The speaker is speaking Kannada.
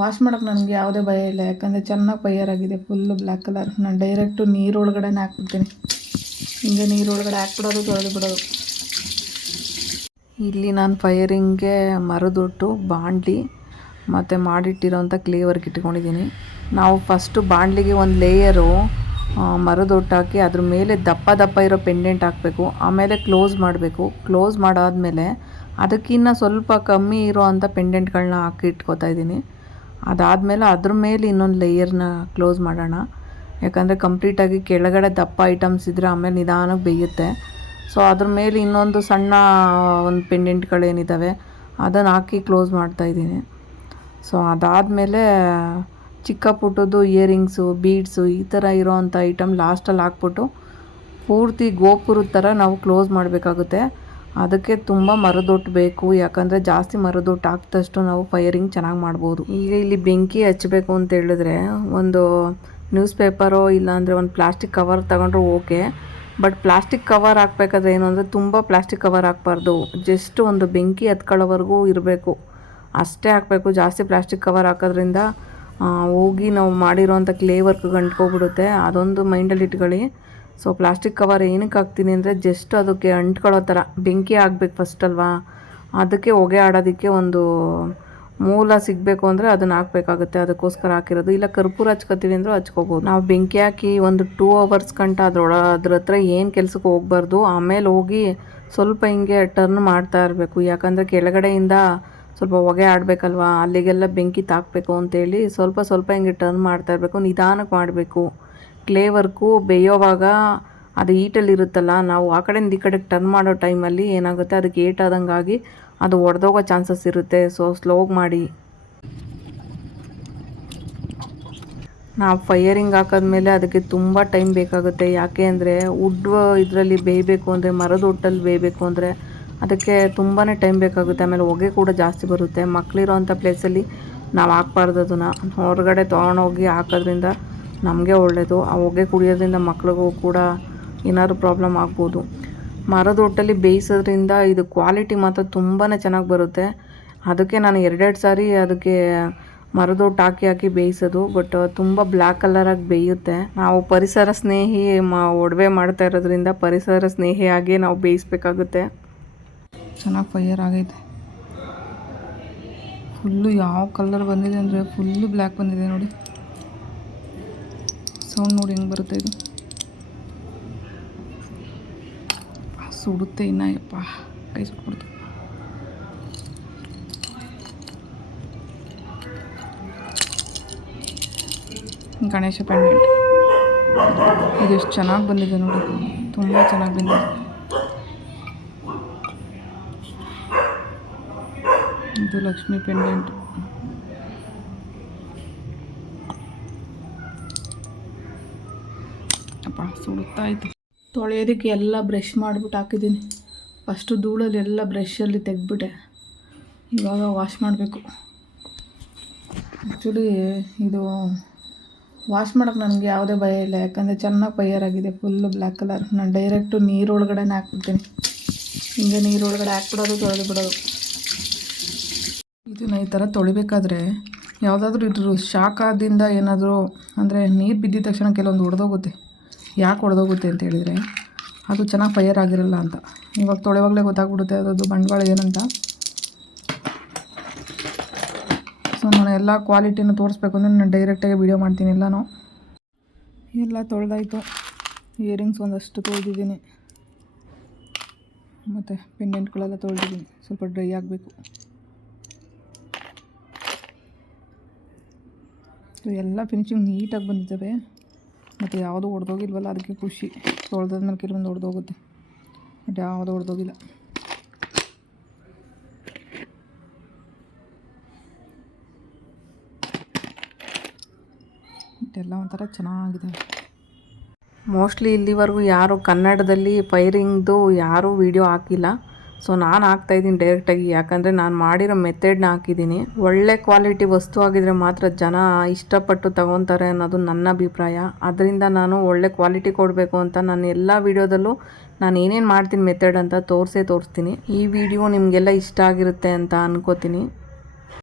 ವಾಶ್ ಮಾಡೋಕೆ ನನಗೆ ಯಾವುದೇ ಭಯ ಇಲ್ಲ. ಯಾಕಂದರೆ ಚೆನ್ನಾಗಿ ಫೈಯರಾಗಿದೆ ಫುಲ್ಲು ಬ್ಲ್ಯಾಕ್ ಕಲರ್ ನಾನು ಡೈರೆಕ್ಟು ನೀರೊಳಗಡೆನೇ ಹಾಕ್ಬಿಡ್ತೀನಿ. ಹಿಂಗೆ ನೀರೊಳಗಡೆ ಹಾಕ್ಬಿಡೋದು, ತೊಳೆದು ಬಿಡೋದು. ಇಲ್ಲಿ ನಾನು ಫೈರಿಂಗ್ಗೆ ಮರದೊಟ್ಟು, ಬಾಂಡ್ಲಿ ಮತ್ತು ಮಾಡಿಟ್ಟಿರೋಂಥ ಕ್ಲೇ ವರ್ಕ್ ಇಟ್ಕೊಂಡಿದ್ದೀನಿ. ನಾವು ಫಸ್ಟು ಬಾಂಡ್ಲಿಗೆ ಒಂದು ಲೇಯರು ಮರದೊಟ್ಟು ಹಾಕಿ ಅದ್ರ ಮೇಲೆ ದಪ್ಪ ದಪ್ಪ ಇರೋ ಪೆಂಡೆಂಟ್ ಹಾಕಬೇಕು. ಆಮೇಲೆ ಕ್ಲೋಸ್ ಮಾಡಬೇಕು. ಕ್ಲೋಸ್ ಮಾಡಾದಮೇಲೆ ಅದಕ್ಕಿಂತ ಸ್ವಲ್ಪ ಕಮ್ಮಿ ಇರೋ ಅಂಥ ಪೆಂಡೆಂಟ್ಗಳನ್ನ ಹಾಕಿ ಇಟ್ಕೋತಾ ಇದ್ದೀನಿ. ಅದಾದಮೇಲೆ ಅದ್ರ ಮೇಲೆ ಇನ್ನೊಂದು ಲೇಯರ್ನ ಕ್ಲೋಸ್ ಮಾಡೋಣ. ಯಾಕಂದರೆ ಕಂಪ್ಲೀಟಾಗಿ ಕೆಳಗಡೆ ದಪ್ಪ ಐಟಮ್ಸ್ ಇದ್ದರೆ ಆಮೇಲೆ ನಿಧಾನಕ್ಕೆ ಬೇಯುತ್ತೆ. ಸೊ ಅದ್ರ ಮೇಲೆ ಇನ್ನೊಂದು ಸಣ್ಣ ಒಂದು ಪೆಂಡೆಂಟ್ಗಳೇನಿದ್ದಾವೆ ಅದನ್ನು ಹಾಕಿ ಕ್ಲೋಸ್ ಮಾಡ್ತಾ ಇದ್ದೀನಿ. ಸೊ ಅದಾದಮೇಲೆ ಚಿಕ್ಕ ಪುಟ್ಟದ್ದು ಇಯರಿಂಗ್ಸು, ಬೀಡ್ಸು ಈ ಥರ ಇರೋವಂಥ ಐಟಮ್ ಲಾಸ್ಟಲ್ಲಿ ಹಾಕ್ಬಿಟ್ಟು ಪೂರ್ತಿ ಗೋಪುರದ ಥರ ನಾವು ಕ್ಲೋಸ್ ಮಾಡಬೇಕಾಗುತ್ತೆ. ಅದಕ್ಕೆ ತುಂಬ ಮರದೊಟ್ಟು ಬೇಕು. ಯಾಕಂದರೆ ಜಾಸ್ತಿ ಮರದೊಟ್ಟು ಹಾಕ್ದಷ್ಟು ನಾವು ಫೈರಿಂಗ್ ಚೆನ್ನಾಗಿ ಮಾಡ್ಬೋದು. ಈಗ ಇಲ್ಲಿ ಬೆಂಕಿ ಹಚ್ಚಬೇಕು ಅಂತ ಹೇಳಿದ್ರೆ ಒಂದು ನ್ಯೂಸ್ ಪೇಪರೋ ಇಲ್ಲಾಂದರೆ ಒಂದು ಪ್ಲಾಸ್ಟಿಕ್ ಕವರ್ ತಗೊಂಡ್ರು ಓಕೆ. ಬಟ್ ಪ್ಲಾಸ್ಟಿಕ್ ಕವರ್ ಹಾಕ್ಬೇಕಾದ್ರೆ ಏನು ಅಂದರೆ ತುಂಬ ಪ್ಲಾಸ್ಟಿಕ್ ಕವರ್ ಹಾಕ್ಬಾರ್ದು. ಜಸ್ಟ್ ಒಂದು ಬೆಂಕಿ ಹತ್ಕೊಳ್ಳೋವರೆಗೂ ಇರಬೇಕು. ಅಷ್ಟೇ ಹಾಕಬೇಕು. ಜಾಸ್ತಿ ಪ್ಲಾಸ್ಟಿಕ್ ಕವರ್ ಹಾಕೋದ್ರಿಂದ ಹೋಗಿ ನಾವು ಮಾಡಿರೋಂಥ ಕ್ಲೇ ವರ್ಕ್ ಗಂಟ್ಕೋಬಿಡುತ್ತೆ. ಅದೊಂದು ಮೈಂಡಲ್ಲಿ ಇಟ್ಕೊಳ್ಳಿ. ಸೊ ಪ್ಲಾಸ್ಟಿಕ್ ಕವರ್ ಏನಕ್ಕೆ ಹಾಕ್ತೀನಿ ಅಂದರೆ ಜಸ್ಟ್ ಅದಕ್ಕೆ ಅಂಟ್ಕೊಳ್ಳೋ ಥರ, ಬೆಂಕಿ ಆಗಬೇಕು ಫಸ್ಟ್ ಅಲ್ವಾ? ಅದಕ್ಕೆ ಹೊಗೆ ಆಡೋದಕ್ಕೆ ಒಂದು ಮೂಲ ಸಿಗಬೇಕು ಅಂದರೆ ಅದನ್ನು ಹಾಕ್ಬೇಕಾಗುತ್ತೆ. ಅದಕ್ಕೋಸ್ಕರ ಹಾಕಿರೋದು. ಇಲ್ಲ, ಕರ್ಪೂರ ಹಚ್ಕೋತೀವಿ ಅಂದರೂ ಹಚ್ಕೋಬೋದು. ನಾವು ಬೆಂಕಿ ಹಾಕಿ ಒಂದು ಟೂ ಅವರ್ಸ್ ಗಂಟ ಅದ್ರೊಳ, ಅದ್ರ ಹತ್ರ ಏನು ಕೆಲಸಕ್ಕೆ ಹೋಗ್ಬಾರ್ದು, ಆಮೇಲೆ ಹೋಗಿ ಸ್ವಲ್ಪ ಹಿಂಗೆ ಟರ್ನ್ ಮಾಡ್ತಾ ಇರಬೇಕು. ಯಾಕಂದರೆ ಕೆಳಗಡೆಯಿಂದ ಸ್ವಲ್ಪ ಹೊಗೆ ಆಡಬೇಕಲ್ವಾ? ಅಲ್ಲಿಗೆಲ್ಲ ಬೆಂಕಿ ತಾಕಬೇಕು ಅಂತೇಳಿ ಸ್ವಲ್ಪ ಸ್ವಲ್ಪ ಹಿಂಗೆ ಟರ್ನ್ ಮಾಡ್ತಾ ಇರಬೇಕು. ನಿಧಾನಕ್ಕೆ ಮಾಡಬೇಕು. ಕ್ಲೇ ವರ್ಕು ಬೇಯೋವಾಗ ಅದು ಈಟಲ್ಲಿ ಇರುತ್ತಲ್ಲ ನಾವು ಆ ಕಡೆಯಿಂದ ಈ ಕಡೆಗೆ ಟರ್ನ್ ಮಾಡೋ ಟೈಮಲ್ಲಿ ಏನಾಗುತ್ತೆ? ಅದಕ್ಕೆ ಏಟಾದಂಗಾಗಿ ಅದು ಒಡೆದೋಗೋ ಚಾನ್ಸಸ್ ಇರುತ್ತೆ. ಸೊ ಸ್ಲೋ ಮಾಡಿ. ನಾವು ಫೈಯರಿಂಗ್ ಹಾಕಿದ್ಮೇಲೆ ಅದಕ್ಕೆ ತುಂಬ ಟೈಮ್ ಬೇಕಾಗುತ್ತೆ. ಯಾಕೆ ಅಂದರೆ ವುಡ್ ಇದರಲ್ಲಿ ಬೇಯಬೇಕು ಅಂದರೆ, ಮರದ ಒಟ್ಟಲ್ಲಿ ಬೇಯಬೇಕು ಅಂದರೆ ಅದಕ್ಕೆ ತುಂಬಾ ಟೈಮ್ ಬೇಕಾಗುತ್ತೆ. ಆಮೇಲೆ ಹೊಗೆ ಕೂಡ ಜಾಸ್ತಿ ಬರುತ್ತೆ. ಮಕ್ಕಳಿರೋಂಥ ಪ್ಲೇಸಲ್ಲಿ ನಾವು ಹಾಕ್ಬಾರ್ದು ಅದನ್ನು. ಹೊರಗಡೆ ತೊಗೊಂಡೋಗಿ ಹಾಕೋದ್ರಿಂದ ನಮಗೆ ಒಳ್ಳೆಯದು ಆ ಹೊಗೆ ಕುಡಿಯೋದ್ರಿಂದ ಮಕ್ಳಿಗೂ ಕೂಡ ಏನಾದ್ರು ಪ್ರಾಬ್ಲಮ್ ಆಗ್ಬೋದು. ಮರದ ಹೊಟ್ಟಲ್ಲಿ ಬೇಯಿಸೋದ್ರಿಂದ ಇದು ಕ್ವಾಲಿಟಿ ಮಾತ್ರ ತುಂಬಾ ಚೆನ್ನಾಗಿ ಬರುತ್ತೆ. ಅದಕ್ಕೆ ನಾನು ಎರಡೆರಡು ಸಾರಿ ಅದಕ್ಕೆ ಮರದೊಟ್ಟು ಹಾಕಿ ಹಾಕಿ ಬೇಯಿಸೋದು, ಬಟ್ ತುಂಬ ಬ್ಲ್ಯಾಕ್ ಕಲರಾಗಿ ಬೇಯುತ್ತೆ. ನಾವು ಪರಿಸರ ಸ್ನೇಹಿ ಮಾ, ಒಡವೆ ಮಾಡ್ತಾ ಇರೋದ್ರಿಂದ ಪರಿಸರ ಸ್ನೇಹಿಯಾಗಿ ನಾವು ಬೇಯಿಸ್ಬೇಕಾಗುತ್ತೆ. ಚೆನ್ನಾಗಿ ಫೈಯರ್ ಆಗೈತೆ. ಫುಲ್ಲು ಯಾವ ಕಲರ್ ಬಂದಿದೆ ಅಂದರೆ ಫುಲ್ಲು ಬ್ಲ್ಯಾಕ್ ಬಂದಿದೆ ನೋಡಿ. ಸೌಂಡ್ ನೋಡಿ ಹೆಂಗೆ ಬರುತ್ತೆ ಇದು? ಸುಡುತ್ತೆ ಇನ್ನ, ಯಪ್ಪ, ಕೈ ಸುಟ್ಬಿಡ್ತು. ಗಣೇಶ ಪೆಂಡೆಂಟ್. ಇದು ಎಷ್ಟು ಚೆನ್ನಾಗಿ ಬಂದಿದೆ ನೋಡಿ. ತುಂಬ ಚೆನ್ನಾಗಿ ಬಂದಿದೆ. ಇದು ಲಕ್ಷ್ಮಿ ಪೆಂಡೆಂಟ್. ಅಪ್ಪ ಸುಡುತ್ತಾ ಇತ್ತು ತೊಳೆಯೋದಕ್ಕೆ ಎಲ್ಲ ಬ್ರಷ್ ಮಾಡಿಬಿಟ್ಟು ಹಾಕಿದ್ದೀನಿ. ಫಸ್ಟು ಧೂಳಲ್ಲಿ ಎಲ್ಲ ಬ್ರಷಲ್ಲಿ ತೆಗೆದ್ಬಿಟ್ಟೆ. ಇವಾಗ ವಾಶ್ ಮಾಡಬೇಕು. ಆ್ಯಕ್ಚುಲಿ ಇದು ವಾಶ್ ಮಾಡೋಕೆ ನನಗೆ ಯಾವುದೇ ಭಯ ಇಲ್ಲ. ಯಾಕಂದರೆ ಚೆನ್ನಾಗಿ ಪೈಯರ್ ಆಗಿದೆ ಫುಲ್ಲು ಬ್ಲ್ಯಾಕ್ ಕಲರ್ ನಾನು ಡೈರೆಕ್ಟು ನೀರೊಳಗಡೆನೇ ಹಾಕ್ಬಿಡ್ತೀನಿ. ಹಿಂಗೆ ನೀರೊಳಗಡೆ ಹಾಕ್ಬಿಡೋದು, ತೊಳೆದು ಬಿಡೋದು. ಇದನ್ನು ಈ ಥರ ತೊಳಿಬೇಕಾದ್ರೆ ಯಾವುದಾದ್ರೂ ಇದ್ರ ಶಾಖದಿಂದ ಏನಾದರೂ, ಅಂದರೆ ನೀರು ಬಿದ್ದಿದ ತಕ್ಷಣ ಕೆಲವೊಂದು ಒಡೆದೋಗುತ್ತೆ. ಯಾಕೆ ಒಡೆದೋಗುತ್ತೆ ಅಂತ ಹೇಳಿದರೆ, ಅದು ಚೆನ್ನಾಗಿ ಫೈಯರ್ ಆಗಿರಲ್ಲ ಅಂತ. ಇವಾಗ ತೊಳೆವಾಗಲೇ ಗೊತ್ತಾಗ್ಬಿಡುತ್ತೆ ಅದರದ್ದು ಬಂಡವಾಳ ಏನಂತ. ಸೊ ನಾನು ಎಲ್ಲ ಕ್ವಾಲಿಟಿನೂ ತೋರಿಸ್ಬೇಕು ಅಂದರೆ ನಾನು ಡೈರೆಕ್ಟಾಗಿ ವೀಡಿಯೋ ಮಾಡ್ತೀನಿ ಎಲ್ಲನೂ. ಎಲ್ಲ ತೊಳೆದಾಯಿತು. ಇಯರಿಂಗ್ಸ್ ಒಂದಷ್ಟು ತೊಳೆದಿದ್ದೀನಿ. ಮತ್ತು ಪೆಂಡೆಂಟ್ಗಳೆಲ್ಲ ತೊಳೆದಿದ್ದೀನಿ. ಸ್ವಲ್ಪ ಡ್ರೈ ಆಗಬೇಕು. ಎಲ್ಲ ಫಿನಿಶಿಂಗ್ ನೀಟಾಗಿ ಬಂದಿದ್ದಾವೆ. ಮತ್ತು ಯಾವುದೂ ಒಡೆದೋಗಿಲ್ವಲ್ಲ ಅದಕ್ಕೆ ಖುಷಿ. ತೊಳೆದಾದ್ಮೇಲೆ ಕೆಲವೊಂದು ಒಡೆದೋಗುತ್ತೆ ಬಟ್ ಯಾವುದೂ ಒಡೆದೋಗಿಲ್ಲ ಎಲ್ಲ ಒಂಥರ ಚೆನ್ನಾಗಿದೆ. ಮೋಸ್ಟ್ಲಿ ಇಲ್ಲಿವರೆಗೂ ಯಾರು ಕನ್ನಡದಲ್ಲಿ ಫೈರಿಂಗ್ದು ಯಾರೂ ವೀಡಿಯೋ ಹಾಕಿಲ್ಲ. ಸೊ ನಾನು ಹಾಕ್ತಾಯಿದ್ದೀನಿ ಡೈರೆಕ್ಟಾಗಿ ಯಾಕಂದರೆ ನಾನು ಮಾಡಿರೋ ಮೆಥಡ್ನ ಹಾಕಿದ್ದೀನಿ. ಒಳ್ಳೆ ಕ್ವಾಲಿಟಿ ವಸ್ತು ಆಗಿದ್ರೆ ಮಾತ್ರ ಜನ ಇಷ್ಟಪಟ್ಟು ತಗೊತಾರೆ ಅನ್ನೋದು ನನ್ನ ಅಭಿಪ್ರಾಯ. ಅದರಿಂದ ನಾನು ಒಳ್ಳೆ ಕ್ವಾಲಿಟಿ ಕೊಡಬೇಕು ಅಂತ ನಾನು ಎಲ್ಲ ವೀಡಿಯೋದಲ್ಲೂ ನಾನು ಏನೇನು ಮಾಡ್ತೀನಿ ಮೆಥಡ್ ಅಂತ ತೋರಿಸೇ ತೋರಿಸ್ತೀನಿ. ಈ ವಿಡಿಯೋ ನಿಮಗೆಲ್ಲ ಇಷ್ಟ ಆಗಿರುತ್ತೆ ಅಂತ ಅನ್ಕೋತೀನಿ.